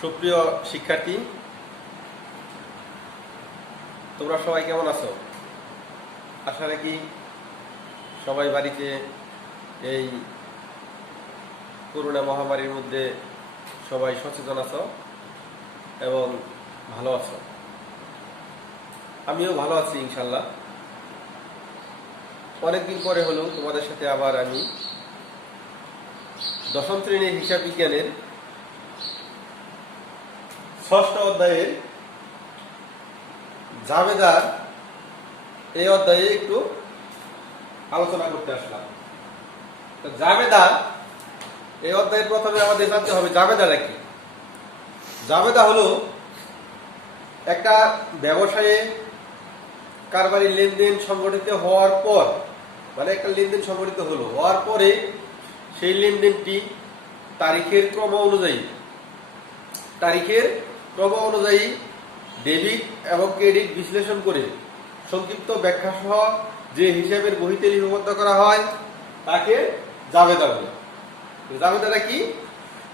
সুপ্রিয় শিক্ষার্থী, তোমরা সবাই কেমন আছো? আশা রাখি সবাই বাড়িতে এই করোনা মহামারীর মধ্যে সবাই সচেতন আছো এবং ভালো আছো। আমিও ভালো আছি ইনশাল্লাহ। অনেকদিন পরে হলো তোমাদের সাথে আবার আমি দশম শ্রেণীর হিসাব বিজ্ঞানের ষষ্ঠ অধ্যায়ের জাবেদার এই অধ্যায়ে একটু আলোচনা করতে আসলাম। জাবেদা এই অধ্যায়ের প্রথমে আমাদের জানতে হবে জাবেদাটা কি। জাবেদা হলো একটা ব্যবসায়ে কারবারি লেনদেন সংগঠিত হওয়ার পর, মানে একটা লেনদেন সংগঠিত হওয়ার পরে সেই লেনদেনটি তারিখের ক্রম অনুযায়ী ডেবিট এবং ক্রেডিট বিশ্লেষণ করে সংক্ষিপ্ত ব্যাখ্যা সহ যে হিসাবের বহিতে লিপিবদ্ধ করা হয় তাকে জাবেদা বলে। জাবেদাটা কি?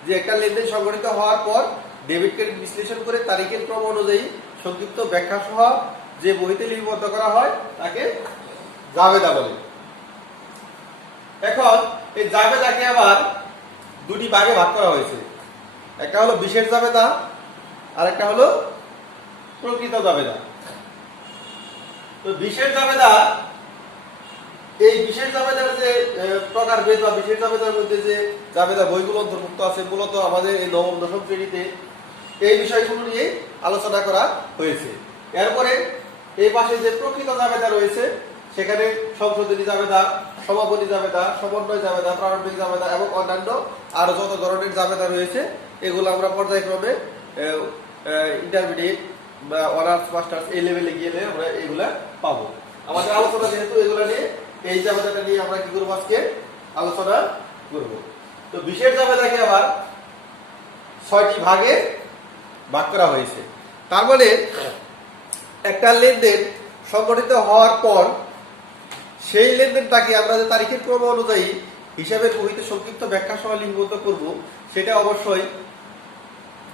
যে একটা লেনদেন সংগঠিত হওয়ার পর ডেবিট ক্রেডিট বিশ্লেষণ করে তারিখের ক্রম অনুযায়ী সংক্ষিপ্ত ব্যাখ্যা সহ যে বহিতে লিপিবদ্ধ করা হয় তাকে জাবেদা বলে। এখন এই জাবেদাকে আবার দুটি ভাগে ভাগ করা হয়েছে। একটা হলো বিশেষ জাবেদা আর একটা হলো প্রকৃত জাবেদা। তো বিশেষ জাবেদা, এই বিশেষ জাবেদার যে প্রকারভেদ বা বিশেষ জাবেদার মধ্যে যে জাবেদা বইগুলো অন্তর্ভুক্ত আছে, মূলত আমাদের এই নবম দশম শ্রেণীতে এই বিষয়গুলো নিয়ে আলোচনা করা হয়েছে। এরপরে এই পাশে যে প্রকৃত জাবেদা রয়েছে সেখানে সংশোধনী জাবেদা, সমাপনী জাবেদা, সমন্বয় জাবেদা, প্রারম্ভিক জাবেদা এবং অন্যান্য আরো যত ধরনের জাবেদা রয়েছে এগুলো আমরা পর্যায়ক্রমে ইন্টারমিডিয়েট বা অনার্স মাস্টার্স এই লেভেলে গিয়ে আমরা এগুলা পাবো। আমাদের আলোচনা যেহেতু এগুলা নিয়ে, এই জাবেদাটা নিয়ে আমরা কি করবো আজকে আলোচনা করব। তো বিশেষ জাবেদাকে আবার 6টি ভাগে ভাগ করা হয়েছে। তার মানে একটা লেনদেন সংগঠিত হওয়ার পর সেই লেনদেনটাকে আমরা যে তারিখের ক্রম অনুযায়ী হিসাবের বহিতে সংক্ষিপ্ত ব্যাখ্যা সহ লিপিবদ্ধ করব, সেটা অবশ্যই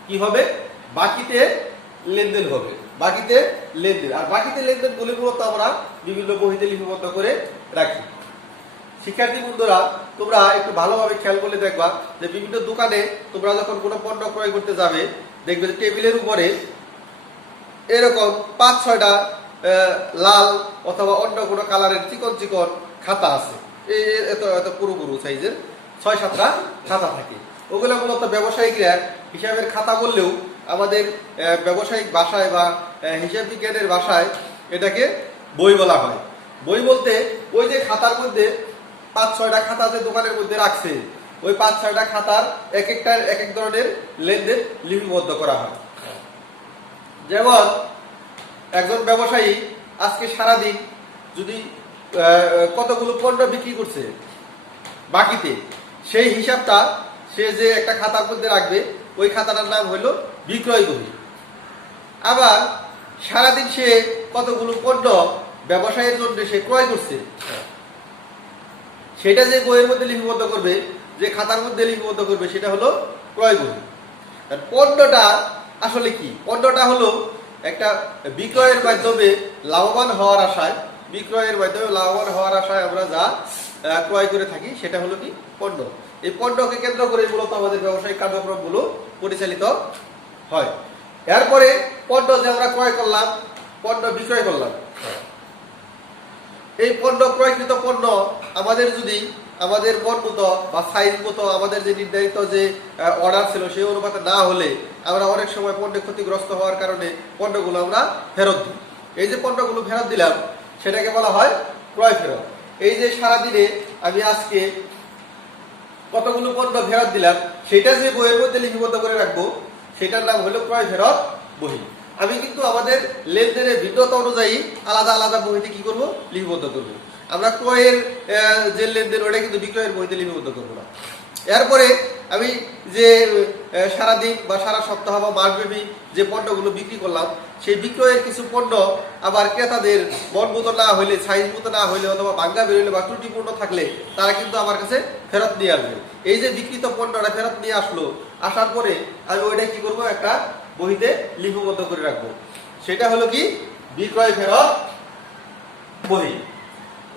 কি হবে? বাকিতে লেনদেন হবে। বাকিতে লেনদেন, আর বাকিতে লেনদেন গুলি মূলত আমরা বিভিন্ন বহিতে লিপিবদ্ধ করে রাখি। শিক্ষার্থী বন্ধুরা, তোমরা একটু ভালোভাবে খেয়াল করলে দেখবা যে বিভিন্ন দোকানে তোমরা যখন কোনো পণ্য ক্রয় করতে যাবে, দেখবে যে টেবিলের উপরে এরকম 5-6টা লাল অথবা অন্য কোনো কালারের চিকন চিকন খাতা আছে। এই এত এত পুরো পুরো সাইজের 6-7টা খাতা থাকে। ওগুলো মূলত ব্যবসায়িকরা হিসাবের খাতা বললেও আমাদের ব্যবসায়িক ভাষায় বা হিসাব বিজ্ঞানের ভাষায় এটাকে বই বলা হয়। বই বলতে ওই যে খাতার মধ্যে 5-6টা খাতা যে দোকানের মধ্যে রাখছে, ওই 5-6টা খাতার এক একটার এক এক ধরনের লেনদেন লিপিবদ্ধ করা হয়। যেমন একজন ব্যবসায়ী আজকে সারাদিন যদি কতগুলো পণ্য বিক্রি করছে বাকিতে, সেই হিসাবটা সে যে একটা খাতার মধ্যে রাখবে, ওই খাতাটার নাম হলো বিক্রয় বহি। আবার সারাদিন সে কতগুলো পণ্য ব্যবসায়ের জন্য সে ক্রয় করছে, সেটা যে বইয়ের মধ্যে লিপিবদ্ধ করবে, যে খাতার মধ্যে লিপিবদ্ধ করবে, সেটা হলো ক্রয় বহি। পণ্যটা আসলে কি? পণ্যটা হলো একটা বিক্রয়ের মাধ্যমে লাভবান হওয়ার আশায়, আমরা যা ক্রয় করে থাকি সেটা হলো কি? পণ্য। এই পণ্যকে কেন্দ্র করে মূলত আমাদের ব্যবসায়িক কার্যক্রমগুলো পরিচালিত হয়। এরপরে পণ্য যে আমরা ক্রয় করলাম, পণ্য বিক্রয় করলাম, এই পণ্য ক্রয়কৃত পণ্য আমাদের যদি আমাদের মন মতো বা সাইজ মতো আমাদের যে নির্ধারিত যে অর্ডার ছিল সেই অনুপাতে না হলে আমরা অনেক সময় পণ্যে ক্ষতিগ্রস্ত হওয়ার কারণে পণ্যগুলো আমরা ফেরত দিই। এই যে পণ্যগুলো ফেরত দিলাম সেটাকে বলা হয় ক্রয় ফেরত। এই যে সারাদিনে আমি আজকে কতগুলো পণ্য ফেরত দিলাম, সেটা যে বইয়ের মধ্যে লিপিবদ্ধ করে রাখবো, সেটার নাম হলো ক্রয় ফেরত বহি। আমি কিন্তু আমাদের লেনদেনের ভিন্নতা অনুযায়ী আলাদা আলাদা বহিতে কি করবো? লিপিবদ্ধ করবো। আমরা ক্রয়ের যে লেনদেন ওটা কিন্তু বিক্রয়ের বহিতে লিপিবদ্ধ করবো না। এরপরে আমি যে সারাদিন বা সারা সপ্তাহ বা মাসব্যাপী যে পণ্যগুলো বিক্রি করলাম, সেই বিক্রয়ের কিছু পণ্য আবার ক্রেতাদের মন মতো না হইলে, সাইজ মতো না হইলে অথবা ভাঙ্গা বেরোলে বা ত্রুটিপূর্ণ থাকলে তারা কিন্তু আমার কাছে ফেরত নিয়ে আসবে। এই যে বিক্রিত পণ্যটা ফেরত নিয়ে আসলো, আসার পরে আমি ওইটা কি করব, একটা বহিতে লিপিবদ্ধ করে রাখবো। সেটা হলো কি বিক্রয় ফেরত বহি।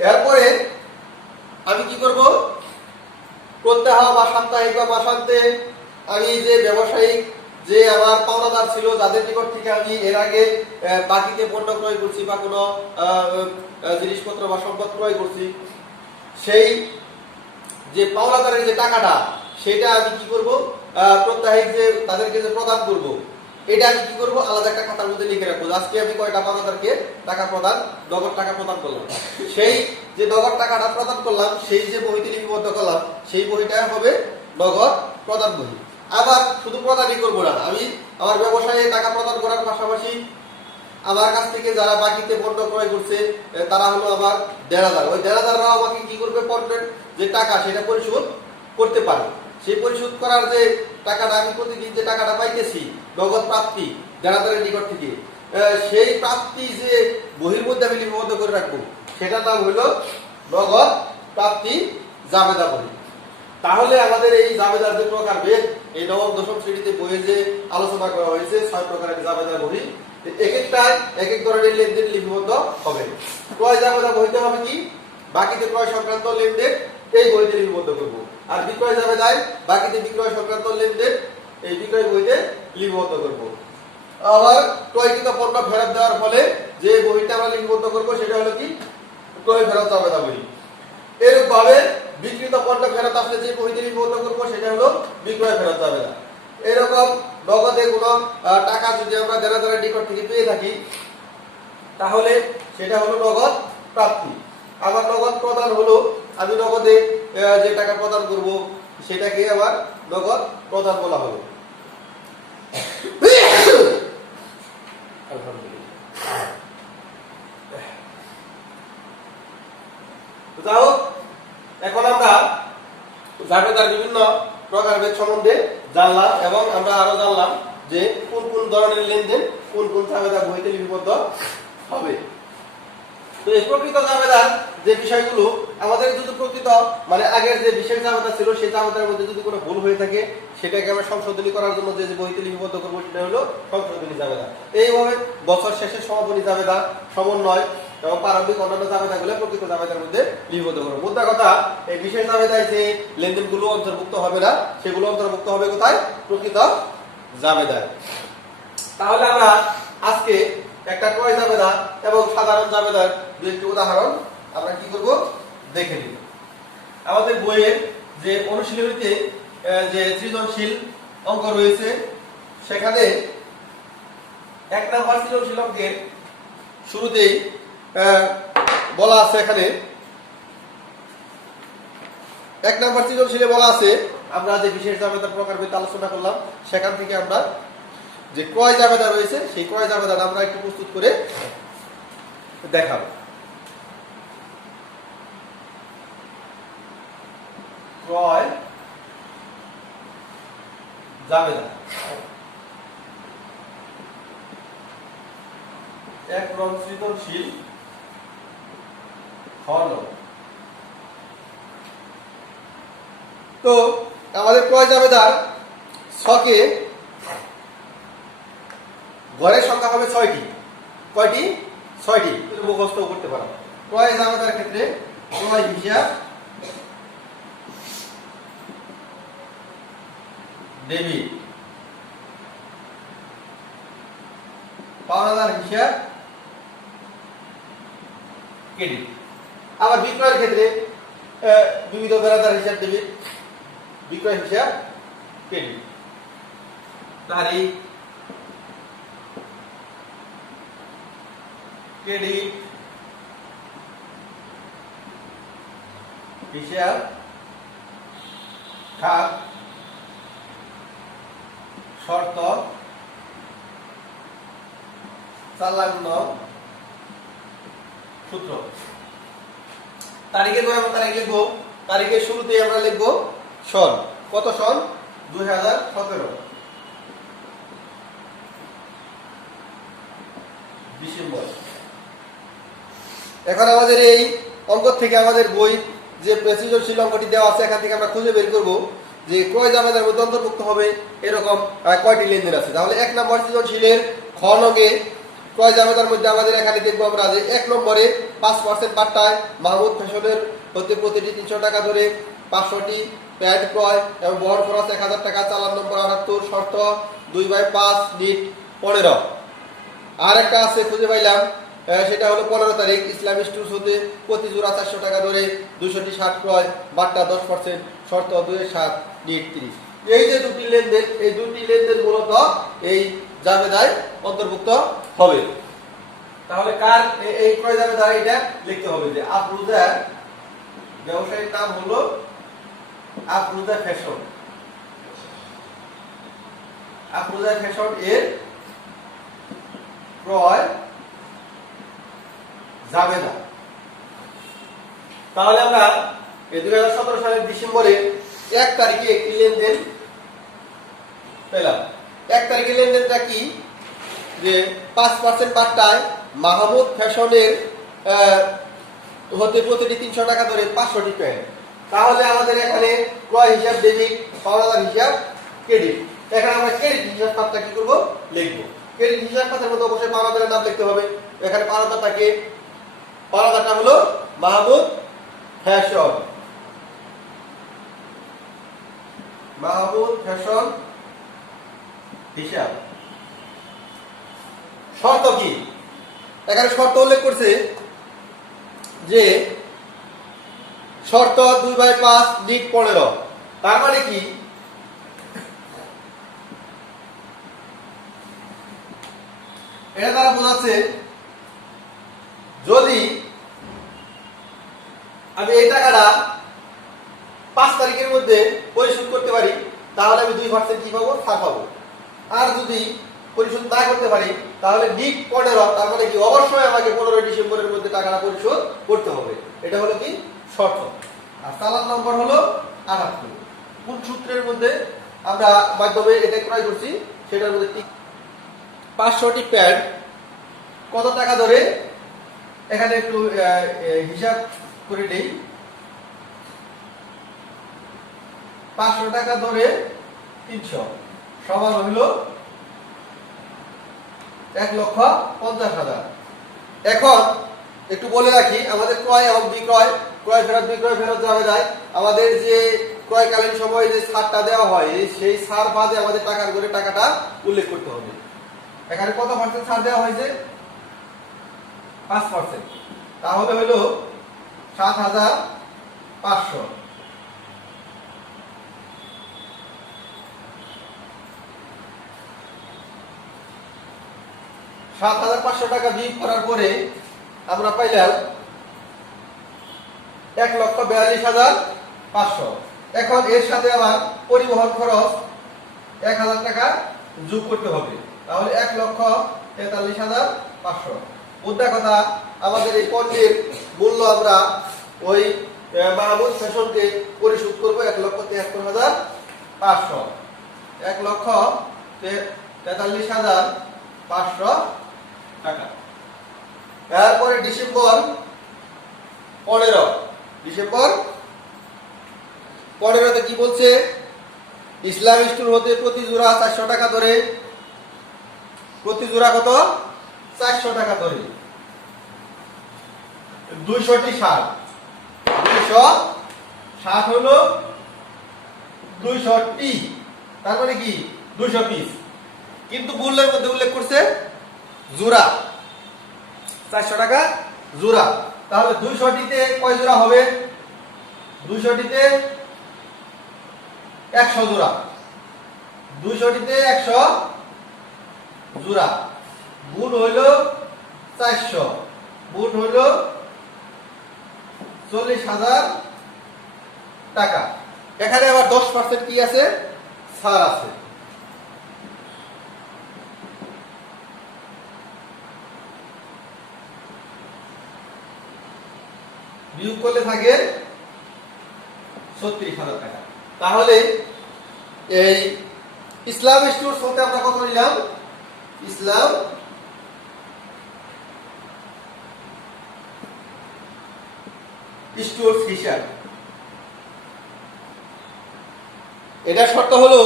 এরপরে আমি কি করব, প্রত্যহ বা সাপ্তাহিক বা মাসান্তে আমি যে ব্যবসায়িক যে আমার পাওনাদার ছিল, যাদের নিকট থেকে আমি এর আগে বাকিতে পণ্য ক্রয় করছি বা কোনো জিনিসপত্র বা সম্পদ ক্রয় করছি, সেই যে পাওনাদারের যে টাকাটা সেটা আমি কি করব, প্রত্যাহিক যে তাদেরকে যে প্রদান করব, এটা আমি কি করব, আলাদা একটা খাতার মধ্যে লিখে রাখবো। আজকে আমি কয়টা পাওনাদারকে টাকা প্রদান, নগদ টাকা প্রদান করলাম। সেই যে নগদ টাকাটা প্রদান করলাম, সেই যে বইটি লিপিবদ্ধ করলাম, সেই বইটা হবে নগদ প্রদান বই। আবার শুধু প্রদানই করবো না, আমি আমার ব্যবসায়ে টাকা প্রদান করার পাশাপাশি আমার কাছ থেকে যারা বাকিতে পণ্য ক্রয় করছে তারা হলো আমার দেনাদার। ওই দেনাদাররা আমাকে কি করবে, পণ্যের যে টাকা সেটা পরিশোধ করতে পারে। সেই পরিশোধ করার যে টাকাটা আমি প্রতিদিন যে টাকাটা পাইতেছি নগদ প্রাপ্তি দেনাদারের নিকট থেকে, সেই প্রাপ্তি যে বহির মধ্যে আমি লিপিবদ্ধ করে রাখবো, সেটার নাম হলো নগদ প্রাপ্তি জাবেদা বহি। তাহলে আমাদের এই জাবেদার যে প্রকারভেদ, এই নবম দশম শ্রেণীতে বইয়ে যে আলোচনা করা হয়েছে 6 প্রকারের জাবেদা বহি, এক একটাই এক এক ধরনের লেনদেন লিপিবদ্ধ হবে। ক্রয় জাবেদা বহিতে হবে কি, বাকিতে ক্রয় সংক্রান্ত লেনদেন এই বইতে লিপিবদ্ধ করব। আর বিক্রয় জাবেদায় বাকিতে বিক্রয় সংক্রান্ত লেনদেন এই বিক্রয় বইতে লিপিবদ্ধ করব। আবার ক্রয়কৃত পণ্য ফেরত দেওয়ার ফলে যে বইটা আমরা লিপিবদ্ধ করব সেটা হলো কি ক্রয় ফেরত জাবেদা বই। এরূপ ভাবে বিক্রিত পণ্য ফেরত আসলে যে বইতে লিপিবদ্ধ করব সেটা হলো বিক্রয় ফেরত জাবেদা। এরকম নগদে কোনো টাকা যদি আমরা দেনাদারের নিকট থেকে পেয়ে থাকি তাহলে সেটা হলো নগদ প্রাপ্তি। আবার নগদ প্রদান হলো আমি নগদে যে টাকা প্রদান করব সেটাকে আবার নগদ প্রদান বলা হলো। যাই হোক, এখন আমরা জাবেদার বিভিন্ন প্রকারভেদ সম্বন্ধে জানলাম এবং আমরা আরো জানলাম যে কোন কোন ধরনের লেনদেন কোন কোন জাবেদা বইতে লিপিবদ্ধ হবে। তো এই প্রকৃত জাবেদার যে বিষয়গুলো আমাদের যদি প্রকৃত মানে আগের যে বিশেষ জাবেদা ছিল সেই জাবেদার মধ্যে যদি কোনো ভুল হয়ে থাকে সেটাকে আমরা সংশোধনী করার জন্য যে বইতে লিপিবদ্ধ করবো সেটা হলো সংশোধনী জাবেদা। এইভাবে বছর শেষে সমাপনী জাবেদা, সমন্বয় এবং প্রারম্ভিক অন্যান্য জাবেদাগুলো প্রকৃত জাবেদার মধ্যে লিপিবদ্ধ করবো। মোদ্দা কথা, এই বিশেষ জাবেদায় যে লেনদেনগুলো অন্তর্ভুক্ত হবে না সেগুলো অন্তর্ভুক্ত হবে কোথায়, প্রকৃত জাবেদায়। তাহলে আমরা আজকে একটা ক্রয় জাবেদা এবং সাধারণ জাবেদার দুই একটি উদাহরণ আমরা কি করব দেখে নিব। আমাদের বইয়ের যে অনুশীলনীতে যে সৃজনশীল অঙ্ক রয়েছে সেখানে 1 নাম্বার সৃজনশীল অঙ্কের শুরুতেই বলা আছে, এখানে 1 নাম্বার সৃজনশীলে বলা আছে আমরা যে বিশেষ জাবেদার প্রকারভেদ আলোচনা করলাম সেখান থেকে আমরা যে ক্রয় জাবেদা রয়েছে সেই ক্রয় জাবেদাটা আমরা একটু প্রস্তুত করে দেখাবো। ক্রয় জাবেদা 1 নং সৃজনশীল হল। তো আমাদের ক্রয় জাবেদার ছকে ঘরের সংখ্যা হবে 6টি। কয়টি? 6টি। মুখস্থ করতে পারো। ক্রয় জাবেদার ক্ষেত্রে ক্রয় হিসাব, ডেবিট, পাওনাদার হিসাব, ক্রেডিট। আবার বিক্রয়ের ক্ষেত্রে বিবিধ দেনাদার হিসাব ডেবিট, বিক্রয় হিসাব ক্রেডিট, তারিখ, ক্রেডিট, হিসাব, খাত, শর্ত, চালান, সূত্র। তারিখের পর আমরা তারিখ লিখবো। তারিখের শুরুতে আমরা লিখবো সন। কত সন? 2017 ডিসেম্বর। এখন আমাদের এই অঙ্ক থেকে আমাদের বই যে সৃজনশীল অঙ্কটি দেওয়া আছে এখান থেকে আমরা খুঁজে বের করব যে ক্রয় জাবেদার মধ্যে অন্তর্ভুক্ত হবে এরকম কয়টি লেনদেন আছে। তাহলে 1 নম্বর সৃজনশীলের খ নগে ক্রয় জাবেদার মধ্যে আমাদের এখানে দেখবো আমরা যে 1 নম্বরে 5% বাট্টায় মাহমুদ ফ্যাশনের হতে প্রতিটি 300 টাকা ধরে 500টি প্যাড ক্রয় এবং বহন খরচ 1000 টাকা। চালান নম্বর 78 শর্ত 2/5 নিট 15। আর একটা আছে খুঁজে পাইলাম, সেটা হলো 15 তারিখ ইসলামী স্টোর্স হতে প্রতি জোড়া 400 টাকা ধরে 200টি শার্ট ক্রয়, বাট্টা 10%, শর্ত 2/7 নিট 30। এই যে দুটি লেনদেন, এই দুটি লেনদেন মূলত এই জাবেদায় অন্তর্ভুক্ত হবে। তাহলে কার এই ক্রয় জাবেদা এটা লিখতে হবে যে আফরুজা, ব্যবসায়ীর নাম হলো আফরুজা ফ্যাশন। আফরুজা ফ্যাশন এর ক্রয় জাবেদা। তাহলে আমরা 2017 সালের ডিসেম্বরে 1 তারিখে একটি লেনদেন পেলাম। 1 তারিখের লেনদেনটা কি, যে 5% বাট্টায় মাহমুদ ফ্যাশনের হতে প্রতিটি 300 টাকা ধরে 500টি প্যান্ট। তাহলে আমাদের এখানে ক্রয় হিসাব ডেবিট, পাওনাদার হিসাব ক্রেডিট। এখানে আমরা ক্রেডিট হিসাব খাতটা কি করব, লিখব। ক্রেডিট হিসাব খাতের মধ্যে অবশ্যই পাওনাদারের নাম লিখতে হবে। এখানে পাওনাদারটা হলো মাহমুদ ফ্যাশন। মাহমুদ ফ্যাশন হিসাব। শর্ত কি, এখানে শর্ত উল্লেখ করছে যে শর্ত 2/5 নিট 15। তার মানে কি, এটা তারা বোঝাচ্ছে যদি আমি এই টাকাটা 5 তারিখের মধ্যে পরিশোধ করতে পারি তাহলে আমি 2% কি পাবো, ছাড় পাবো। আর যদি পরিশোধ না করতে পারি তাহলে নিট 15, তার মানে কি অবশ্যই আমাকে 15 ডিসেম্বরের মধ্যে টাকাটা পরিশোধ করতে হবে। এটা হলো কি শর্ত। আর চালান নম্বর হলো 78। কোন সূত্রের মধ্যে আমরা মাধ্যমে এটা ক্রয় করছি সেটার মধ্যে 500টি প্যাড কত টাকা ধরে, এখানে একটু হিসাব করে নেই। 500 টাকা ধরে 300 সমান হইল 1,50,000। এখন একটু বলে রাখি, আমাদের ক্রয় এবং বিক্রয়, ক্রয় ফেরত যাবে যায়। আমাদের যে ক্রয়কালীন সময়ে যে ছাড়টা দেওয়া হয় সেই ছাড় বাদে আমাদের টাকার করে টাকাটা উল্লেখ করতে হবে। এখানে কত পার্সেন্ট ছাড় দেওয়া হয়েছে, 5%। তাহলে হলো 7,500। 7,500 টাকা বিয়োগ করার পরে আমরা পাইলাম 1,42,500। এখন এর সাথে আবার পরিবহন খরচ 1,000 টাকা যোগ করতে হবে। তাহলে 1,43,500। মুদ্রা কথা, আমাদের এই পণ্যের মূল্য আমরা ওই মাহমুদ ফ্যাশনকে পরিশোধ করবো 1,73,500। 1,43,500 টাকা। এরপরে ডিসেম্বর 15তে কি বলছে, ইসলাম স্টোর হতে প্রতি জোড়া 400 টাকা ধরে, প্রতি জোড়া কত, 400 টাকা ধরে 200টি শার্ট। 260 হলো 200টি, তার মানে কি 200 পিস। কিন্তু মূল্যের মধ্যে উল্লেখ করছে জোড়া, 400 টাকা জোড়া। তাহলে 200টিতে কয় জোড়া হবে, 200টিতে 100 জোড়া। 200টিতে 100 জোড়া গুণ হইল 400, গুণ হইল 40,000 টাকা। এখানে আবার 10% কি আছে, ছাড় আছে। বিয়োগ করলে থাকে 36,000 টাকা। তাহলে এই ইসলাম স্টোর হতে আমরা কত নিলাম, ইসলাম স্টোর হিসাব এটা শর্ত হলো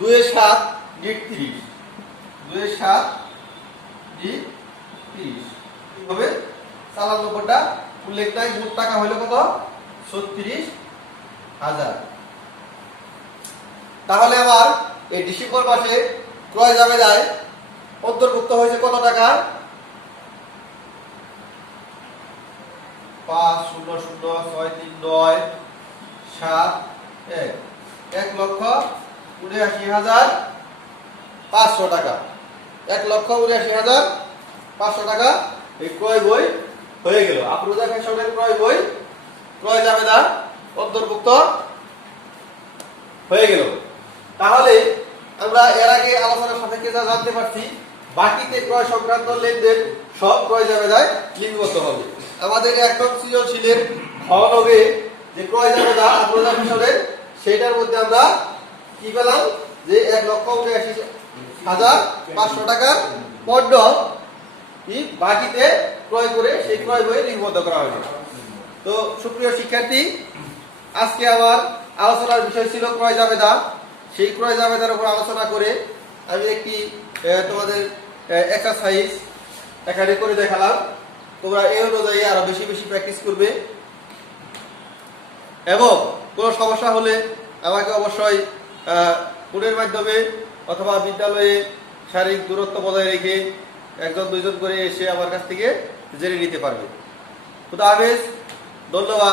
2-7 ডিট 30, 2-7 ডিট 30 হবে চালান নম্বরটা উল্লেখ নাই। মোট টাকা হলো কত? 36,000। তাহলে আমার এই ডিসেম্বর মাসে ক্রয় জাবেদায় অন্তর্ভুক্ত হয়েছে কত টাকা? 5,006,397,1 1,79,500 টাকা। 1,79,500 টাকা এই ক্রয় বই হয়ে গেল। আফরোজা ফ্যাশনের ক্রয় বই ক্রয় জাবেদা অন্তর্ভুক্ত হয়ে গেল। তাহলে আমরা এর আগে আলোচনা সাপেক্ষে যা জানতে পারছি, বাকিতে ক্রয় সংক্রান্ত লেনদেন সব ক্রয় জাবেদায় লিপিবদ্ধ হবে। আমাদের একদম সৃজনশীলের হবে যে ক্রয় জাবেদা আফরোজা ফ্যাশনের, সেটার মধ্যে আমরা কি পেলাম যে 1,79,500 টাকার পণ্য কি বাকিতে ক্রয় করে সেই ক্রয় বইয়ে লিপিবদ্ধ করা হয়েছে। তো সুপ্রিয় শিক্ষার্থী, আজকে আমার আলোচনার বিষয় ছিল ক্রয় জাবেদা। সেই ক্রয় জাবেদার উপর আলোচনা করে আমি একটি তোমাদের এক্সারসাইজ এখানে করে দেখালাম। তোমরা এই অনুযায়ী আরো বেশি বেশি প্র্যাকটিস করবে এবং কোনো সমস্যা হলে আমাকে অবশ্যই ফোনের মাধ্যমে অথবা বিদ্যালয়ে শারীরিক দূরত্ব বজায় রেখে 1-2 জন করে এসে আমার কাছ থেকে জেনে নিতে পারবে। খুদা হাফেজ, ধন্যবাদ।